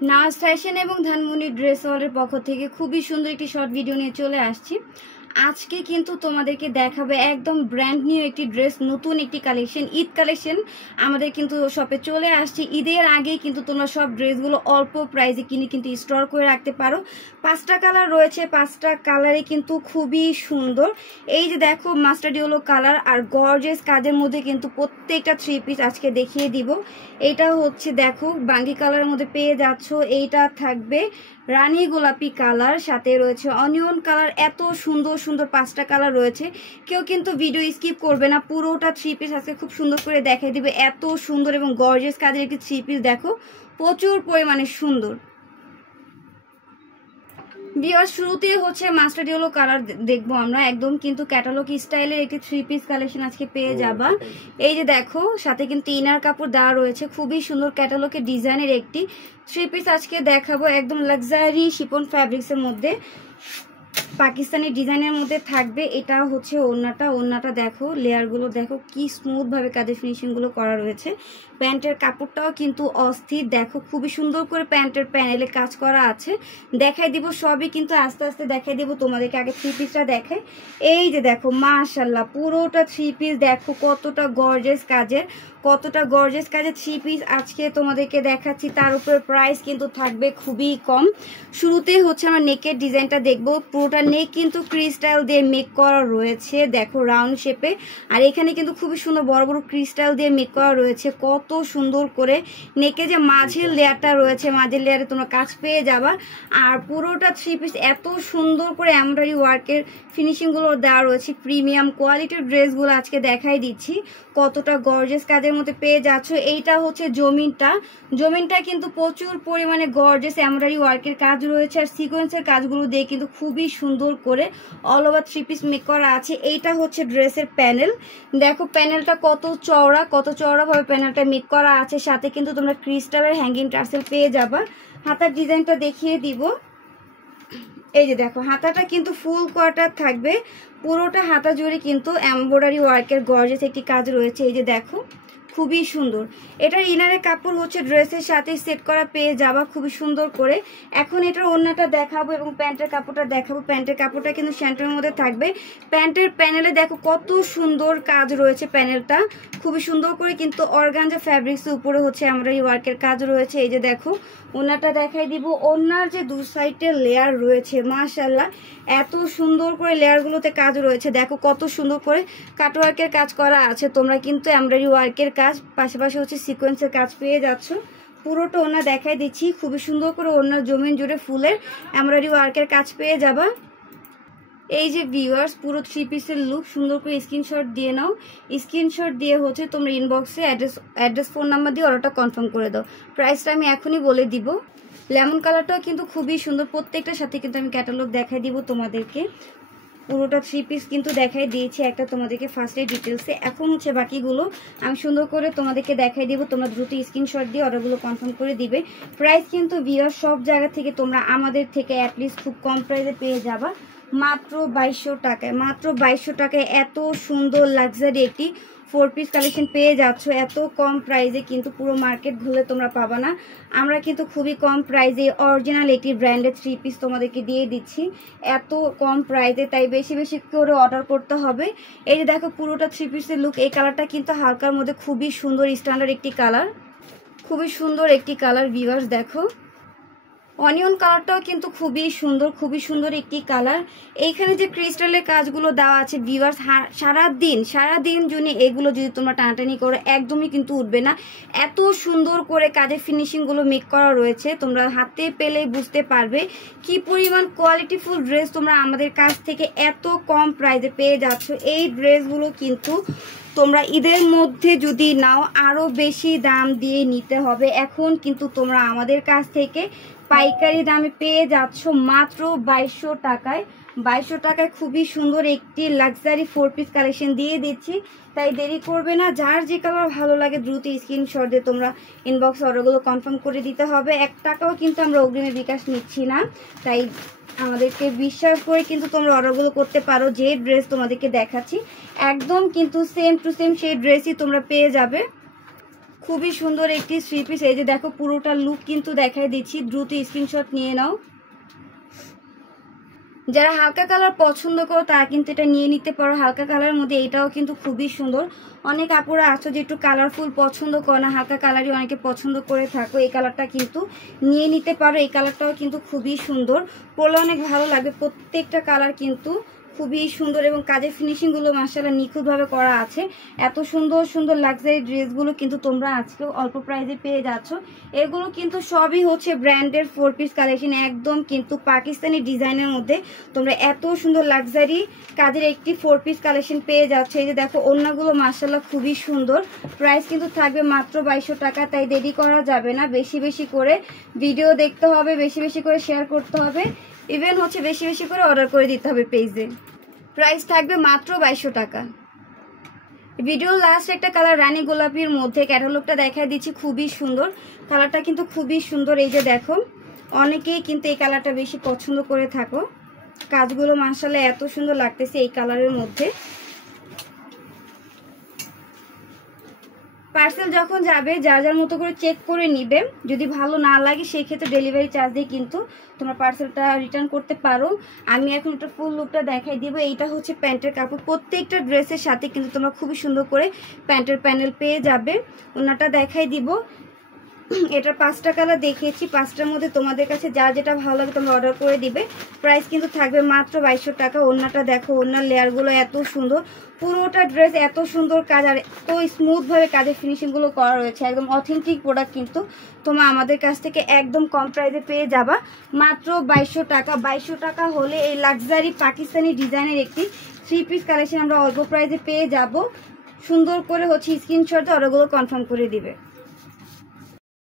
নাজ fashion এবং Dhanmondi dress ওয়ার্ল্ডের পক্ষ থেকে খুবই সুন্দর একটি শর্ট ভিডিও নিয়ে চলে আসছি। আজকে কিন্তু তোমাদেরকে দেখাবে একদম ব্র্যান্ড নিউ একটি ড্রেস, নতুন একটি কালেকশন, ঈদ কালেকশন আমাদের কিন্তু শপে চলে আসছে। ঈদের আগেই কিন্তু তোমরা সব ড্রেসগুলো অল্প প্রাইসে কিনে কিন্তু স্টোর করে রাখতে পারো। 5টা কালার রয়েছে, 5টা কালারে কিন্তু খুবই সুন্দর। এই যে দেখো মাস্টার্ড ইয়েলো কালার আর গর্জিয়াস কাজের মধ্যে কিন্তু প্রত্যেকটা 3 পিস আজকে দেখিয়ে দিব। এটা হচ্ছে দেখো বাঙ্গি কালারের মধ্যে পেয়ে যাচ্ছ, এইটা থাকবে রানী গোলাপি কালার, সাথে রয়েছে অনিয়ন কালার। এত সুন্দর সুন্দর 5টা কালার রয়েছে, কেউ কিন্তু ভিডিও স্কিপ করবে না, পুরোটা 3 পিস আজকে খুব সুন্দর করে দেখাই দিবে। এত সুন্দর এবং গর্জিয়াস কাজের একটি 3 পিস দেখো, প্রচুর পরিমাণে সুন্দর। ভিউয়ার্স শুরুতেই হচ্ছে মাস্টার্ড ইয়েলো কালার দেখবো আমরা, একদম কিন্তু ক্যাটালগ স্টাইলের একটি 3 পিস কালেকশন আজকে পেয়ে যাবা। এই যে দেখো সাথে কিন্তু ইনার কাপড় দেওয়া রয়েছে, খুবই সুন্দর ক্যাটালগের ডিজাইনের একটি 3 পিস আজকে দেখাবো। একদম লাক্সারি শিফন ফ্যাব্রিক্সের মধ্যে পাকিস্তানি ডিজাইনের মধ্যে থাকবে। এটা হচ্ছে ওড়নাটা দেখো, লেয়ারগুলো দেখো কি স্মুথ ভাবে কাজের ফিনিশিং গুলো করা রয়েছে। প্যান্টের কাপড়টাও কিন্তু অস্থির, দেখো খুবই সুন্দর করে প্যান্টের প্যানেলে কাজ করা আছে। দেখাই দিব সবই, কিন্তু আস্তে আস্তে দেখাই দিব তোমাদেরকে। আগে 3 পিসটা দেখাই। এই যে দেখো মাশাআল্লাহ পুরোটা 3 পিস দেখো কতটা গর্জিয়াস কাজের, 3 পিস আজকে তোমাদেরকে দেখাচ্ছি। তার উপরে প্রাইস কিন্তু থাকবে খুবই কম। শুরুতে হচ্ছে আমরা নেকের ডিজাইনটা দেখবো। পুরোটা নেক কিন্তু ক্রিস্টাল দিয়ে মেক করা রয়েছে, দেখো রাউন্ড শেপে। আর এখানে কিন্তু খুবই সুন্দর বড় বড় ক্রিস্টাল দিয়ে মেক করা রয়েছে, কত সুন্দর করে। নেকে যে মাঝের লেয়ারটা রয়েছে, মাঝের লেয়ারে তোমরা কাজ পেয়ে যাবা। আর পুরোটা 3 পিস এত সুন্দর করে এমব্রয়ডারি ওয়ার্কের ফিনিশিং গুলো দেওয়া রয়েছে। প্রিমিয়াম কোয়ালিটির ড্রেসগুলো আজকে দেখাই দিচ্ছি, কতটা গর্জিয়াস কাজের মধ্যে পেয়ে যাচ্ছ। এইটা হচ্ছে জমিনটা কিন্তু প্রচুর পরিমাণে গর্জিয়াস এমব্রয়ডারি ওয়ার্কের কাজ রয়েছে, আর সিকোয়েন্সের কাজগুলো দিয়ে কিন্তু খুবই সুন্দর করে অল ওভার 3 পিস মেক করা আছে। এইটা হচ্ছে ড্রেসের প্যানেল, দেখো প্যানেলটা কত চওড়া ভাবে প্যানেলটা মেক করা আছে। সাথে কিন্তু তোমরা ক্রিস্টালের হ্যাঙ্গিং টার্সেল পেয়ে যাবা। হাতার ডিজাইনটা দেখিয়ে দিব। এই যে দেখো হাতাটা কিন্তু ফুল কোয়ার্টার থাকবে, পুরোটা হাতা জুড়ে কিন্তু এমব্রয়ডারি ওয়ার্কের গর্জিয়াস একটি কাজ রয়েছে। এই যে দেখো খুবই সুন্দর। এটার ইনারের কাপড় হচ্ছে ড্রেসের সাথে সেট করা পেয়ে যাবা খুবই সুন্দর করে। এখন এটার ওড়নাটা দেখাবো এবং প্যান্টের কাপড়টা দেখাবো। প্যান্টের কাপড়টা কিন্তু স্যান্টের মধ্যে থাকবে। প্যান্টের প্যানেলে দেখো কত সুন্দর কাজ রয়েছে, প্যানেলটা খুবই সুন্দর করে কিন্তু অর্গানজা ফ্যাব্রিক্সের উপরে হচ্ছে আমরা এই ওয়ার্কের কাজ রয়েছে। এই যে দেখো ওড়নাটা দেখাই দিব। ওড়নার যে দু সাইডের লেয়ার রয়েছে মাশাআল্লাহ, এত সুন্দর করে লেয়ারগুলোতে কাজ রয়েছে, দেখো কত সুন্দর করে কাটওয়ার্কের কাজ করা আছে। তোমরা কিন্তু এমব্রয়ডারি ওয়ার্কের কাজ পাশাপাশি হচ্ছে সিকোয়েন্সের কাজ পেয়ে যাচ্ছ। পুরোটা ওড়না দেখাই দিচ্ছি, খুবই সুন্দর করে ওড়নার জমিন জুড়ে ফুলের এমব্রয়ডারি ওয়ার্কের কাজ পেয়ে যাবা। এই যে ভিউয়ার্স পুরো 3 পিসের লুক, সুন্দর করে স্ক্রিনশট দিয়ে নাও। স্ক্রিনশট দিয়ে হচ্ছে তোমরা ইনবক্সে অ্যাড্রেস ফোন নাম্বার দিয়ে অর্ডারটা কনফার্ম করে দাও। প্রাইসটা আমি এখনই বলে দিব। লেমন কালারটাও কিন্তু খুবই সুন্দর, প্রত্যেকটার সাথে কিন্তু আমি ক্যাটালগ দেখাই দিব তোমাদেরকে। পুরোটা 3 পিস কিন্তু দেখাই দিয়েছি একটা তোমাদেরকে ফার্স্টে ডিটেলসে। এখন হচ্ছে বাকিগুলো আমি সুন্দর করে তোমাদেরকে দেখাই দিব, তোমরা দ্রুত স্ক্রিনশট দিয়ে অর্ডারগুলো কনফার্ম করে দিবে। প্রাইস কিন্তু ভিউয়ার সব জায়গা থেকে তোমরা আমাদের থেকে অ্যাটলিস্ট খুব কম প্রাইসে পেয়ে যাবা, মাত্র 2200 টাকায়। মাত্র 2200 টাকায় এত সুন্দর লাক্সারি একটি 4 পিস কালেকশন পেয়ে যাচ্ছ এত কম প্রাইসে, কিন্তু পুরো মার্কেট ঘুরে তোমরা পাবা না। আমরা কিন্তু খুবই কম প্রাইসে অরিজিনাল একটি ব্র্যান্ডের 3 পিস তোমাদেরকে দিয়ে দিচ্ছি এত কম প্রাইসে, তাই বেশি বেশি করে অর্ডার করতে হবে। এই যে দেখো পুরোটা 3 পিসের লুক। এই কালারটা কিন্তু হালকার মধ্যে খুবই সুন্দর স্ট্যান্ডার্ড একটি কালার, খুবই সুন্দর একটি কালার। ভিউয়ার্স দেখো অনিয়ন কালারটাও কিন্তু খুবই সুন্দর একটি কালার। এইখানে যে ক্রিস্টালের কাজগুলো দেওয়া আছে ভিউয়ার্স, সারাদিন জন্য এগুলো যদি তোমরা টানাটানি করো একদমই কিন্তু উঠবে না, এত সুন্দর করে কাজের ফিনিশিংগুলো মেক করা রয়েছে। তোমরা হাতে পেলেই বুঝতে পারবে কি পরিমাণ কোয়ালিটিফুল ড্রেস তোমরা আমাদের কাছ থেকে এত কম প্রাইসে পেয়ে যাচ্ছ। এই ড্রেসগুলো কিন্তু তোমরা ঈদের মধ্যে যদি নাও আরো বেশি দাম দিয়ে নিতে হবে। এখন কিন্তু তোমরা আমাদের কাছ থেকে পাইকারি দামে পেয়ে যাচ্ছ মাত্র 2200 টাকায়। 2200 টাকায় খুবই সুন্দর একটি লাক্সারি 4 পিস কালেকশন দিয়ে দিচ্ছি, তাই দেরি করবে না। যার যে কালার ভালো লাগে দ্রুত স্ক্রিনশট দিয়ে তোমরা ইনবক্স অর্ডারগুলো কনফার্ম করে দিতে হবে। 1 টাকাও কিন্তু আমরা অগ্রিমে বিকাশ নিচ্ছি না, তাই আমাদেরকে বিশ্বাস করে কিন্তু তোমরা অর্ডারগুলো করতে পারো। যে ড্রেস তোমাদেরকে দেখাচ্ছি একদম কিন্তু সেম টু সেম সেই ড্রেসই তোমরা পেয়ে যাবে। খুবই সুন্দর একটি থ্রি পিস। এই যে দেখো পুরোটা লুক কিন্তু দেখাই দিচ্ছি, দ্রুত স্ক্রিনশট নিয়ে নাও। যারা হালকা কালার পছন্দ করো তারা কিন্তু এটা নিয়ে নিতে পারো। হালকা কালারের মধ্যে এটাও কিন্তু খুবই সুন্দর। অনেক আপুরা আছো যে একটু কালারফুল পছন্দ করো না, হালকা কালারই অনেকে পছন্দ করে থাকো, এই কালারটা কিন্তু নিয়ে নিতে পারো। এই কালারটাও কিন্তু খুবই সুন্দর, পরলে অনেক ভালো লাগবে। প্রত্যেকটা কালার কিন্তু খুবই সুন্দর এবং কাজের ফিনিশিংগুলো মাশাআল্লাহ নিখুঁতভাবে করা আছে। এত সুন্দর সুন্দর লাক্সারি ড্রেসগুলো কিন্তু তোমরা আজকে অল্প প্রাইসে পেয়ে যাচ্ছ। এগুলো কিন্তু সবই হচ্ছে ব্র্যান্ডের 4 পিস কালেকশন, একদম কিন্তু পাকিস্তানি ডিজাইনের মধ্যে তোমরা এত সুন্দর লাক্সারি কাজের একটি 4 পিস কালেকশন পেয়ে যাচ্ছ। এই যে দেখো ওড়নাগুলো মাশাআল্লাহ খুবই সুন্দর। প্রাইস কিন্তু থাকবে মাত্র 2200 টাকা। তাই দেরি করা যাবে না, বেশি বেশি করে ভিডিও দেখতে হবে, বেশি বেশি করে শেয়ার করতে হবে, ইভেন হচ্ছে বেশি বেশি করে অর্ডার করে দিতে হবে পেজে। প্রাইস থাকবে মাত্র 2200 টাকা। ভিডিওর লাস্ট একটা কালার রানী গোলাপির মধ্যে ক্যাটালগটা দেখায় দিচ্ছি, খুবই সুন্দর কালারটা, কিন্তু খুবই সুন্দর। এই যে দেখো অনেকেই কিন্তু এই কালারটা বেশি পছন্দ করে থাকো। কাজগুলো মাশাআল্লাহ এত সুন্দর লাগতেছে এই কালারের মধ্যে। পার্সেল যখন যাবে যার যার মতো করে চেক করে নিবে, যদি ভালো না লাগে সেই ক্ষেত্রে ডেলিভারি চার্জ দিয়ে কিন্তু তোমরা পার্সেলটা রিটার্ন করতে পারো। আমি এখন একটা ফুল লুকটা দেখাই দিব। এইটা হচ্ছে প্যান্টের কাপড়, প্রত্যেকটা ড্রেসের সাথে কিন্তু তোমরা খুবই সুন্দর করে প্যান্টের প্যানেল পেয়ে যাবে। ওনাটা দেখাই দিব। এটার 5টা কালার দেখিয়েছি, 5টার মধ্যে তোমাদের কাছে যা যেটা ভালো লাগে তোমরা অর্ডার করে দিবে। প্রাইস কিন্তু থাকবে মাত্র 2200 টাকা। ওড়নাটা দেখো, ওড়নার লেয়ারগুলো এত সুন্দর, পুরোটা ড্রেস এত সুন্দর কাজ আর এত স্মুথভাবে কাজের ফিনিশিংগুলো করা রয়েছে, একদম অথেন্টিক প্রোডাক্ট কিন্তু তোমরা আমাদের কাছ থেকে একদম কম প্রাইসে পেয়ে যাবা মাত্র 2200 টাকা। 2200 টাকা হলে এই লাক্সারি পাকিস্তানি ডিজাইনের একটি 3 পিস কালেকশন আমরা অল্প প্রাইসে পেয়ে যাব। সুন্দর করে হচ্ছে স্ক্রিনশটে অর্ডারগুলো কনফার্ম করে দিবে।